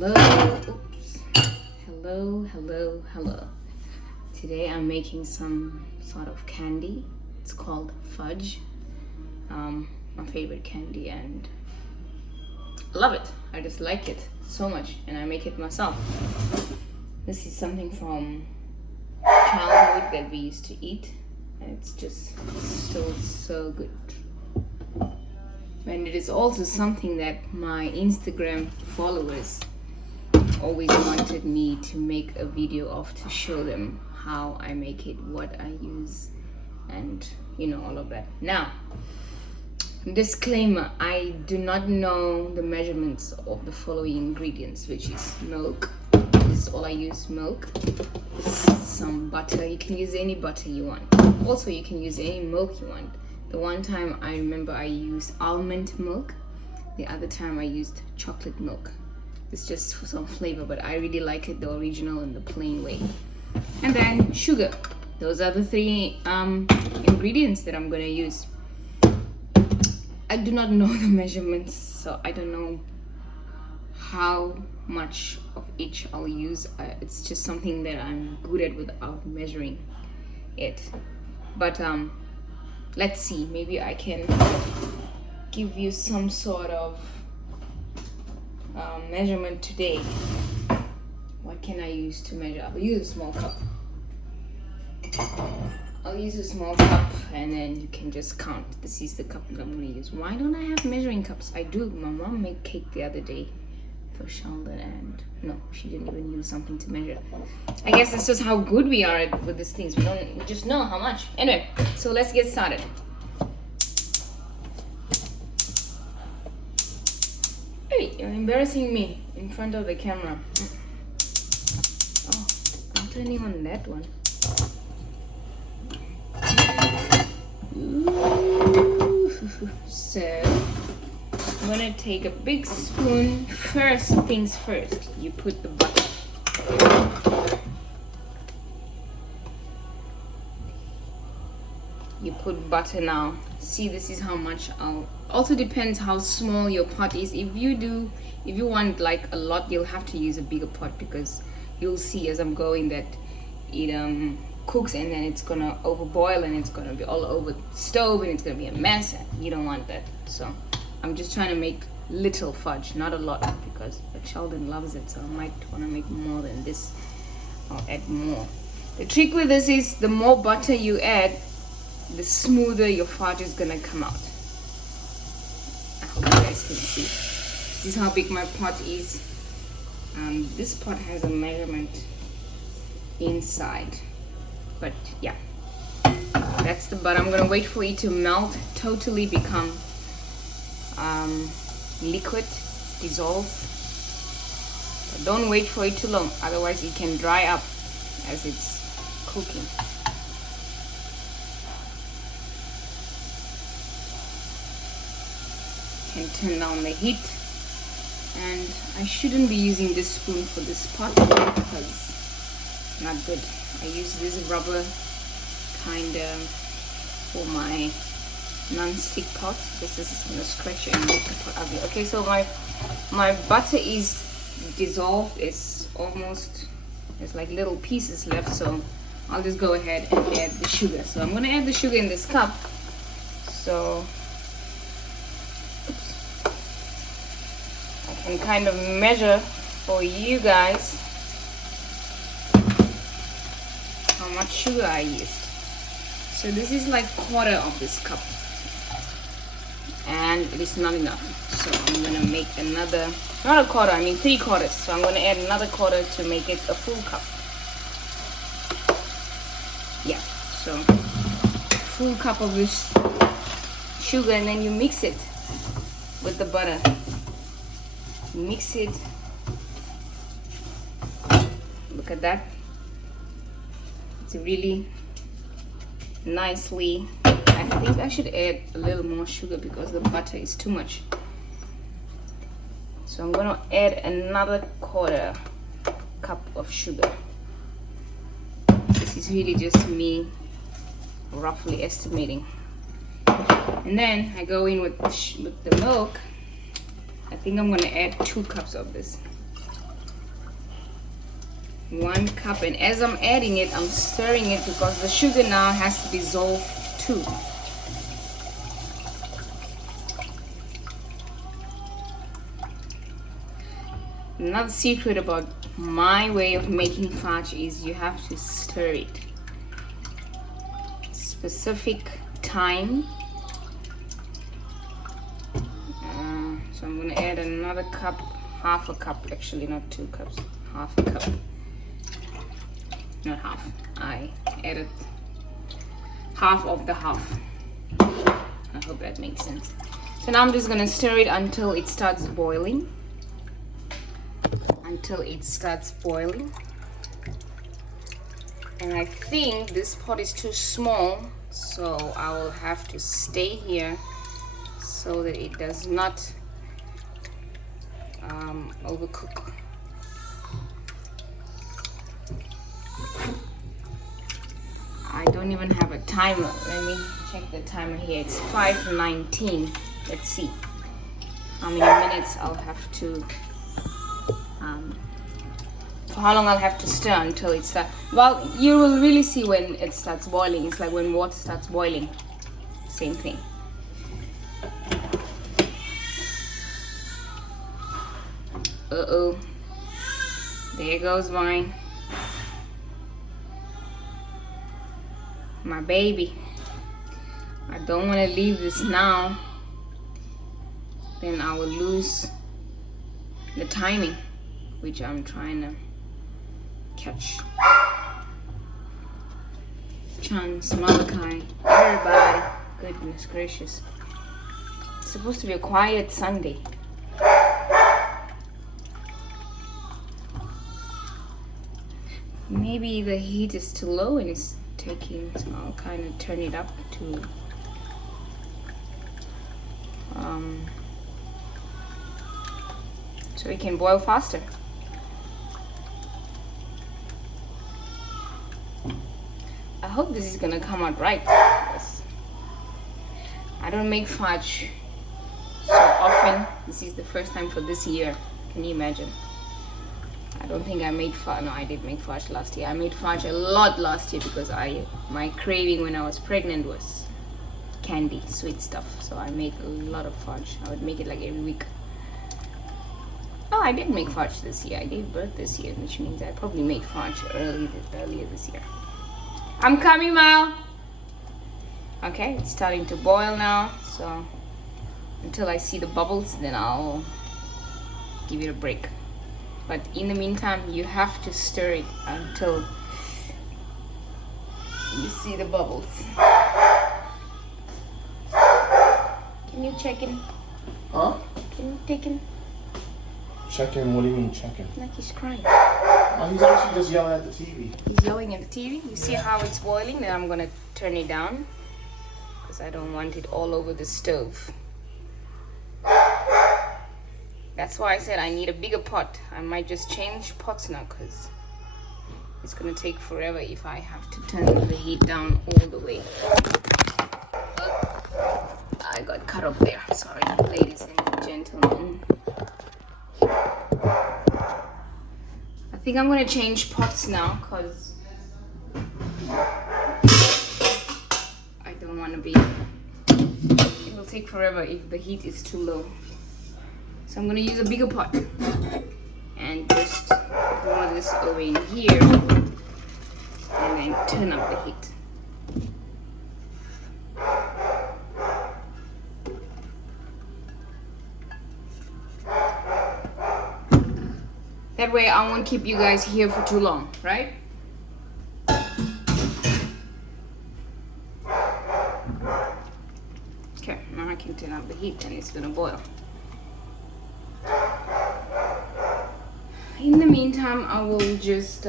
Hello, oops. Hello. Today I'm making some sort of candy. It's called Fudge. My favorite candy, and I love it. I just like it so much, and I make it myself. This is something from childhood that we used to eat, and it's just so good. And it is also something that my Instagram followers always wanted me to make a video of, to show them how I make it, what I use, and all of that. Now, disclaimer, I do not know the measurements of the following ingredients, which is milk. This is all I use: milk, some butter. You can use any butter you want. Also, you can use any milk you want. The one time I remember I used almond milk. The other time I used chocolate milk. It's just for some flavor, but I really like it the original and the plain way. And then sugar. Those are the three ingredients that I'm gonna use. I do not know the measurements, so I don't know how much of each I'll use. It's just something that I'm good at without measuring it. But let's see, maybe I can give you some sort of measurement today. What can I use to measure? I'll use a small cup. And then you can just count. This is the cup that I'm going to use. Why don't I have measuring cups? I do. My mom made cake the other day for Sheldon, and no, she didn't even use something to measure. I guess that's just how good we are with these things. We just know how much. Anyway, so let's get started. Hey, you're embarrassing me in front of the camera. Oh, I'm turning on that one. So I'm gonna take a big spoon. First things first, you put the butter. You put butter now. See, this is how much I'll. Also depends how small your pot is. If you want like a lot, you'll have to use a bigger pot, because you'll see as I'm going that it cooks, and then it's gonna overboil, and it's gonna be all over the stove, and it's gonna be a mess. You don't want that. So I'm just trying to make little fudge, not a lot, because Sheldon loves it, so I might want to make more than this. I'll add more. The trick with this is the more butter you add, the smoother your fudge is gonna come out. I hope you guys can see. This is how big my pot is. This pot has a measurement inside, but yeah, that's the butter. I'm gonna wait for it to melt, totally become liquid, dissolve. But don't wait for it too long, otherwise it can dry up as it's cooking. Can turn down the heat, and I shouldn't be using this spoon for this pot because it's not good. I use this rubber kind of for my non-stick pot, because this is gonna scratch and make the pot ugly. Okay, so my butter is dissolved. It's almost, there's like little pieces left, so I'll just go ahead and add the sugar. So I'm gonna add the sugar in this cup. So I can kind of measure for you guys how much sugar I used. So this is like quarter of this cup, and it is not enough. So I'm gonna make another, not a quarter, I mean 3/4. So I'm gonna add another quarter to make it a full cup. Yeah, so full cup of this sugar, and then you mix it with the butter. Mix it. Look at that. It's really nicely. I think I should add a little more sugar because the butter is too much. So I'm gonna add another quarter cup of sugar. This is really just me roughly estimating. And then I go in with the milk. I think I'm gonna add 2 cups of this. 1 cup, and as I'm adding it, I'm stirring it because the sugar now has to dissolve too. Another secret about my way of making fudge is you have to stir it. Specific time. So I'm gonna add another cup, half a cup, actually not 2 cups, half a cup. Not half, I added half of the half. I hope that makes sense. So now I'm just gonna stir it until it starts boiling. And I think this pot is too small, so I will have to stay here so that it does not overcook. I don't even have a timer. Let me check the timer here. It's 5:19. Let's see how many minutes I'll have to for how long I'll have to stir until it starts. Well, you will really see when it starts boiling. It's like when water starts boiling. Same thing. Uh-oh. There goes my baby. I don't want to leave this now. Then I will lose the timing, which I'm trying to catch. Chance, Malachi, everybody. Goodness gracious. It's supposed to be a quiet Sunday. Maybe the heat is too low and it's taking, so I'll kind of turn it up to so it can boil faster. I hope this is gonna come out right. Yes. I don't make fudge so often. This is the first time for this year. Can you imagine? I don't think I made fudge. No, I did make fudge last year. I made fudge a lot last year because my craving when I was pregnant was candy, sweet stuff. So I made a lot of fudge. I would make it like every week. Oh, I did make fudge this year. I gave birth this year, which means I probably made fudge earlier this year. I'm coming, Mal. Okay, it's starting to boil now. So until I see the bubbles, then I'll give it a break. But in the meantime, you have to stir it until you see the bubbles. Can you check in? Huh? Can you take in? Check in? What do you mean check in? Like he's crying. Oh, he's actually just yelling at the TV. He's yelling at the TV. You see how it's boiling? Then I'm gonna turn it down because I don't want it all over the stove. That's why I said I need a bigger pot. I might just change pots now because it's gonna take forever if I have to turn the heat down all the way. I got cut off there. Sorry, ladies and gentlemen. I think I'm gonna change pots now because I don't want to be. It will take forever if the heat is too low. So I'm gonna use a bigger pot and just pour this over in here and then turn up the heat. That way I won't keep you guys here for too long, right? Okay, now I can turn up the heat and it's gonna boil. In the meantime, I will just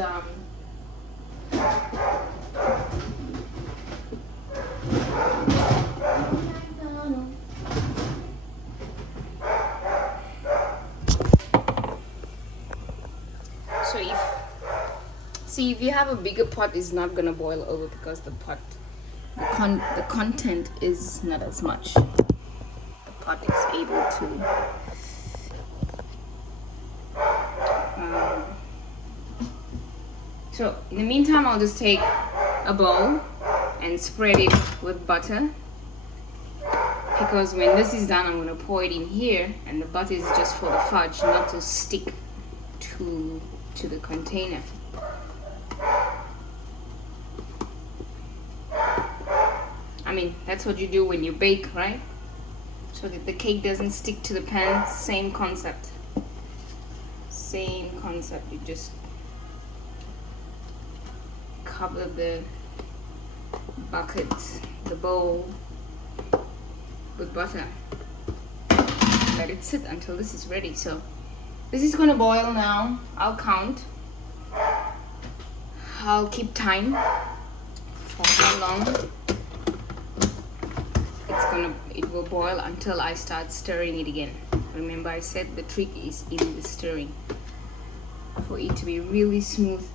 if you have a bigger pot, it's not gonna boil over because the the content is not as much. The pot is able to So in the meantime, I'll just take a bowl and spread it with butter, because when this is done, I'm going to pour it in here, and the butter is just for the fudge, not to stick to the container. I mean, that's what you do when you bake, right? So that the cake doesn't stick to the pan. Same concept. Same concept. You just cover the bucket, the bowl, with butter. Let it sit until this is ready. So this is gonna boil now. I'll count. I'll keep time for how long. It will boil until I start stirring it again. Remember, I said the trick is in the stirring for it to be really smooth.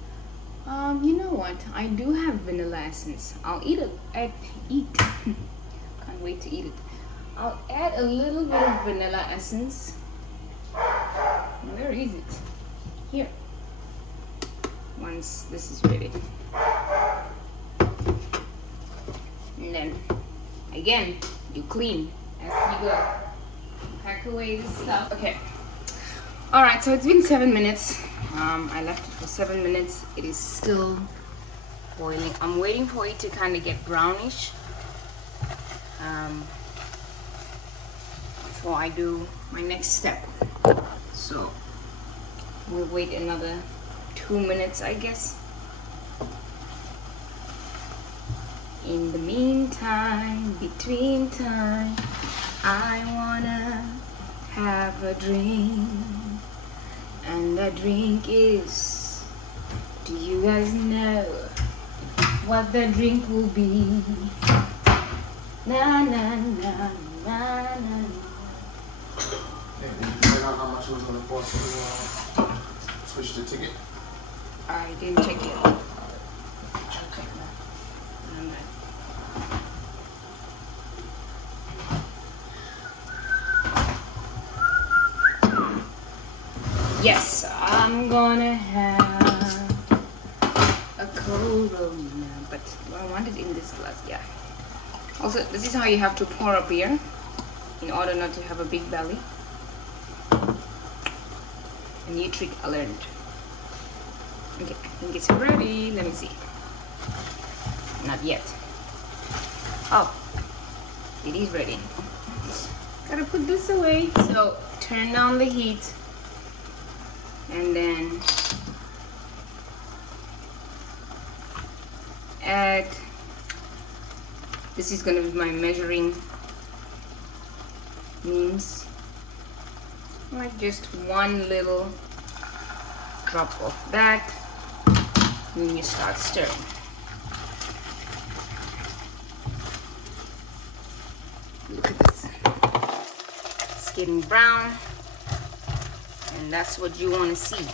You know what? I do have vanilla essence. I'll can't wait to eat it. I'll add a little bit of vanilla essence. Where is it? Here. Once this is ready. And then again, you clean as you go. Pack away this stuff. Okay. Alright, so it's been 7 minutes. I left it for 7 minutes. It is still boiling. I'm waiting for it to kind of get brownish before I do my next step. So we'll wait another 2 minutes, I guess. In the meantime, between time, I wanna have a drink. And that drink is, do you guys know what that drink will be? Na na na na na. Hey, did you find out how much it was gonna cost to switch the ticket? I didn't check it. Okay. Yes, I'm gonna have a Corona, but I want it in this glass, yeah. Also, this is how you have to pour a beer in order not to have a big belly. A new trick I learned. Okay, I think it's ready. Let me see. Not yet. Oh, it is ready. Gotta put this away. So, turn down the heat. And then add, this is gonna be my measuring means, like just one little drop of that, and then you start stirring. Look at this, it's getting brown. And that's what you want to see.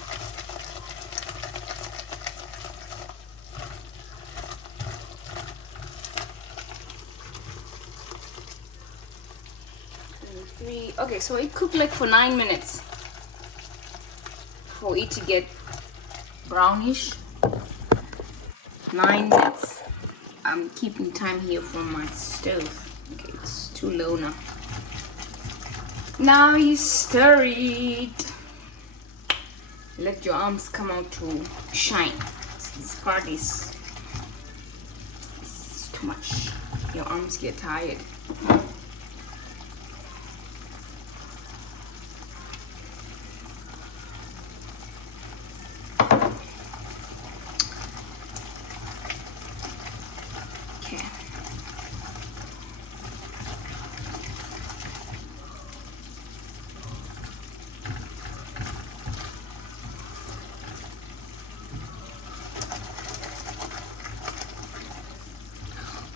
Okay, so it cooked like for 9 minutes for it to get brownish. 9 minutes. I'm keeping time here from my stove. Okay, it's too low now. Now you stir it. Let your arms come out to shine. This part is too much. Your arms get tired. Okay.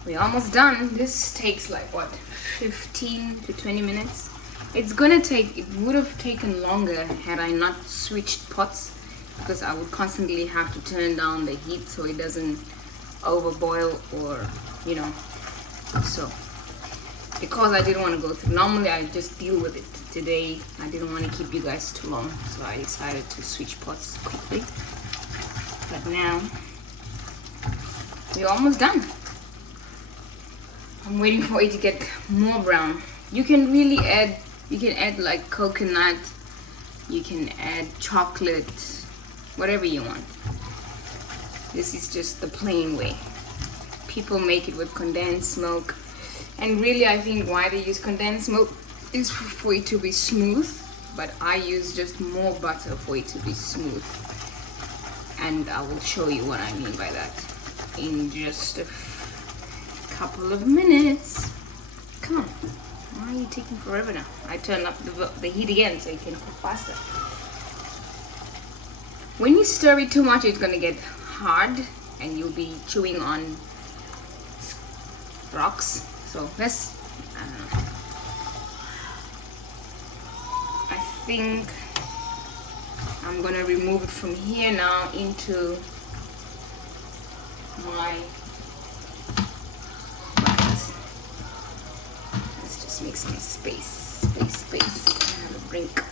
We're almost done. This takes like what, 15 to 20 minutes. It would have taken longer had I not switched pots, because I would constantly have to turn down the heat so it doesn't overboil, or so because I didn't want to go through, normally I just deal with it. Today I didn't want to keep you guys too long, so I decided to switch pots quickly. But now we're almost done. I'm waiting for it to get more brown. You can really add, you can add like coconut, you can add chocolate, whatever you want. This is just the plain way. People make it with condensed milk, and really I think why they use condensed milk is for it to be smooth, but I use just more butter for it to be smooth, and I will show you what I mean by that in just a couple of minutes. Come on, why are you taking forever now? I turn up the heat again so you can cook faster. When you stir it too much, it's gonna get hard and you'll be chewing on rocks. So let's, I don't know, I think I'm gonna remove it from here now into my bucket. Let's just make some space. I have a drink.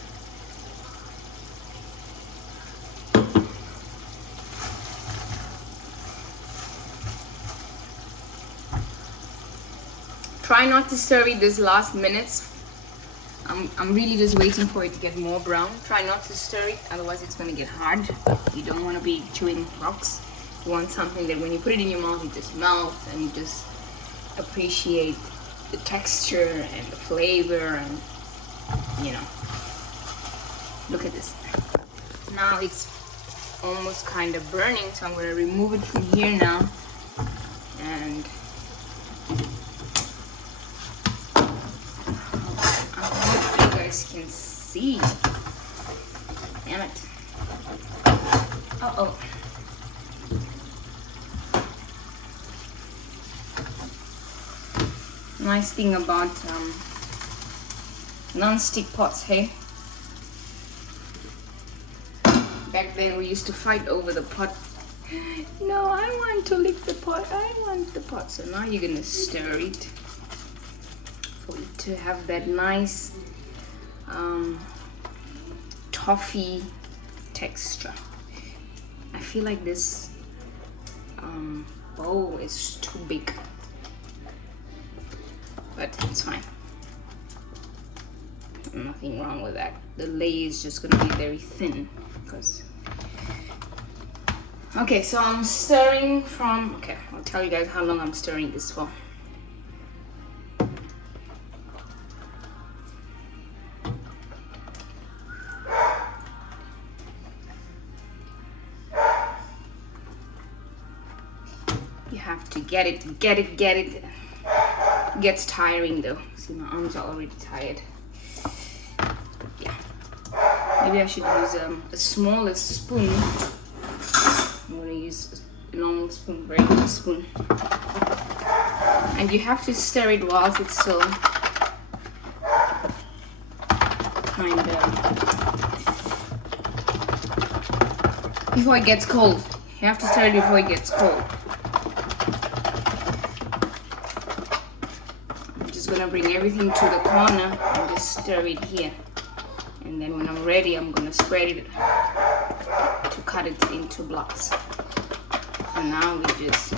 Try not to stir it this last minutes. I'm really just waiting for it to get more brown. Try not to stir it, otherwise it's gonna get hard. You don't want to be chewing rocks. You want something that when you put it in your mouth, it just melts and you just appreciate the texture and the flavor, and you know. Look at this. Now it's almost kind of burning, so I'm gonna remove it from here now. And can see. Damn it. Uh-oh. Nice thing about non-stick pots, hey? Back then we used to fight over the pot. No, I want to lick the pot. I want the pot. So now you're gonna stir it for it to have that nice toffee texture. I feel like this bowl is too big, but it's fine. Nothing wrong with that. The layer is just gonna be very thin because. Okay, so I'm stirring from. Okay, I'll tell you guys how long I'm stirring this for. Have to get it. It gets tiring though. See, my arms are already tired. Yeah, maybe I should use a smaller spoon. I'm gonna use a normal spoon, regular spoon. And you have to stir it whilst it's still kind of before it gets cold. You have to stir it before it gets cold. Gonna bring everything to the corner and just stir it here, and then when I'm ready I'm gonna spread it to cut it into blocks. And now we just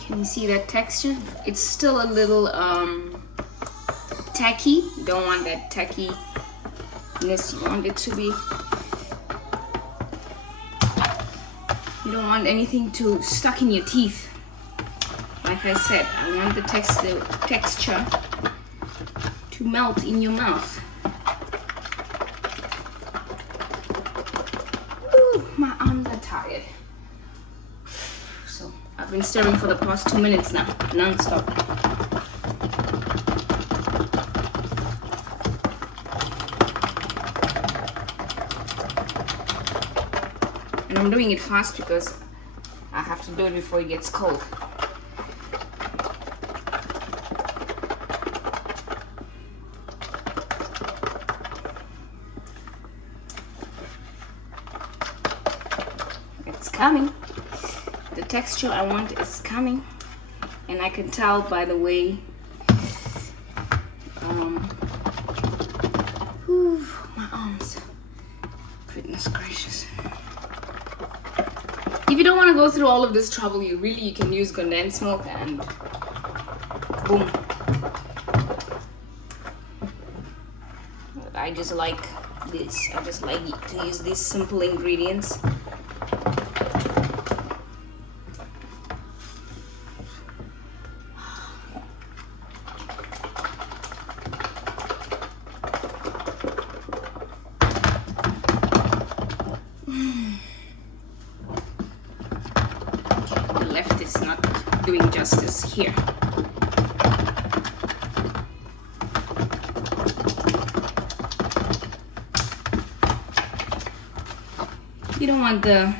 can you see that texture? It's still a little tacky. You don't want that tackiness. You want it to be. You don't want anything to stuck in your teeth. Like I said, I want the texture to melt in your mouth. Ooh, my arms are tired. So I've been stirring for the past 2 minutes now, non-stop. And I'm doing it fast because I have to do it before it gets cold. It's coming. The texture I want is coming. And I can tell by the way arms. Goodness gracious. If you don't want to go through all of this trouble, you can use condensed milk and boom. I just like this. I just like to use these simple ingredients. The left is not doing justice here. You don't want a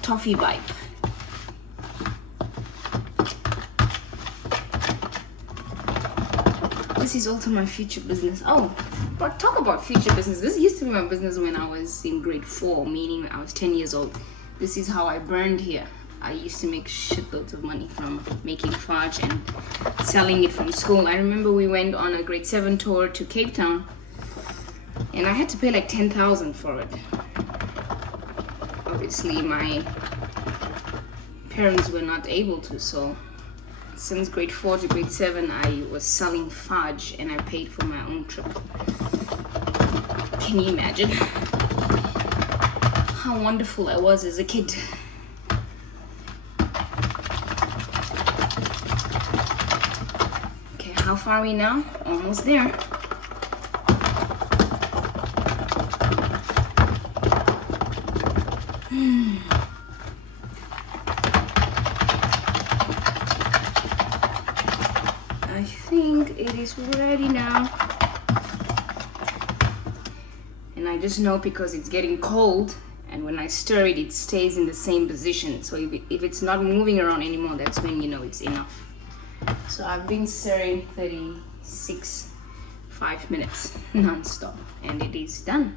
toffee vibe. This is also my future business. Oh, but talk about future business. This used to be my business when I was in grade 4, meaning I was 10 years old. This is how I burned here. I used to make shitloads of money from making fudge and selling it from school. I remember we went on a grade 7 tour to Cape Town and I had to pay like 10,000 for it. Obviously my parents were not able to, so since grade 4 to grade 7 I was selling fudge and I paid for my own trip. Can you imagine how wonderful I was as a kid? Okay, how far are we now? Almost there. I think it is ready now. And I just know because it's getting cold and when I stir it, it stays in the same position. So if it's not moving around anymore, that's when you know it's enough. So I've been stirring 5 minutes non-stop and it is done.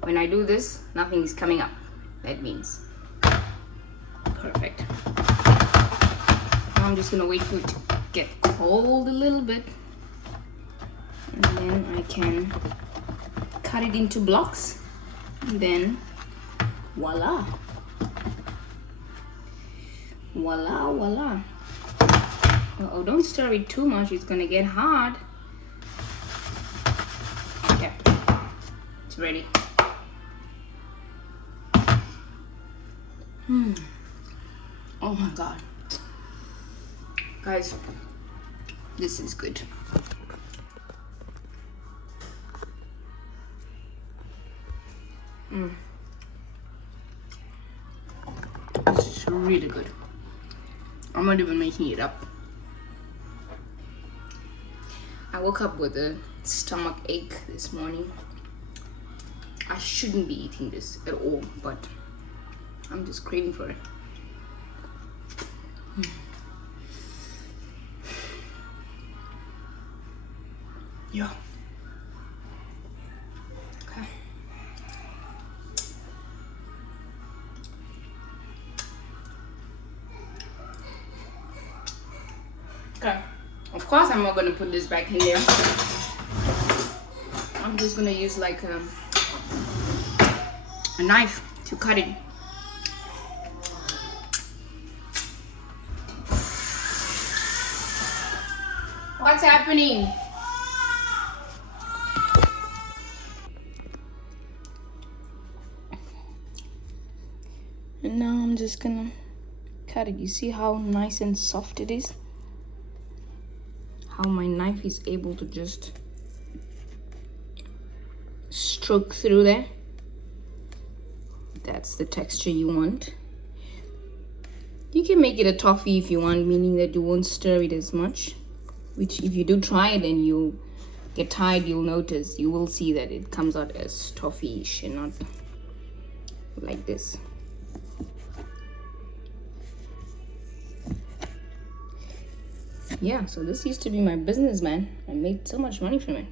When I do this, nothing is coming up. That means perfect. Now I'm just gonna wait for it to get cold a little bit and then I can cut it into blocks and then voila. Voila, voila. Oh, don't stir it too much, it's gonna get hard. Okay, it's ready. Oh my god. Guys, this is good. This is really good. I'm not even making it up. I woke up with a stomach ache this morning. I shouldn't be eating this at all, but I'm just craving for it. Yeah. Okay. Okay. Of course, I'm not gonna put this back in there. I'm just gonna use like a knife to cut it. What's happening? And now I'm just gonna cut it. You see how nice and soft it is? How my knife is able to just stroke through there. That's the texture you want. You can make it a toffee if you want, meaning that you won't stir it as much. Which if you do try it and you get tired, you'll notice, you will see that it comes out as toffee-ish and not like this. Yeah, so this used to be my business, man. I made so much money from it.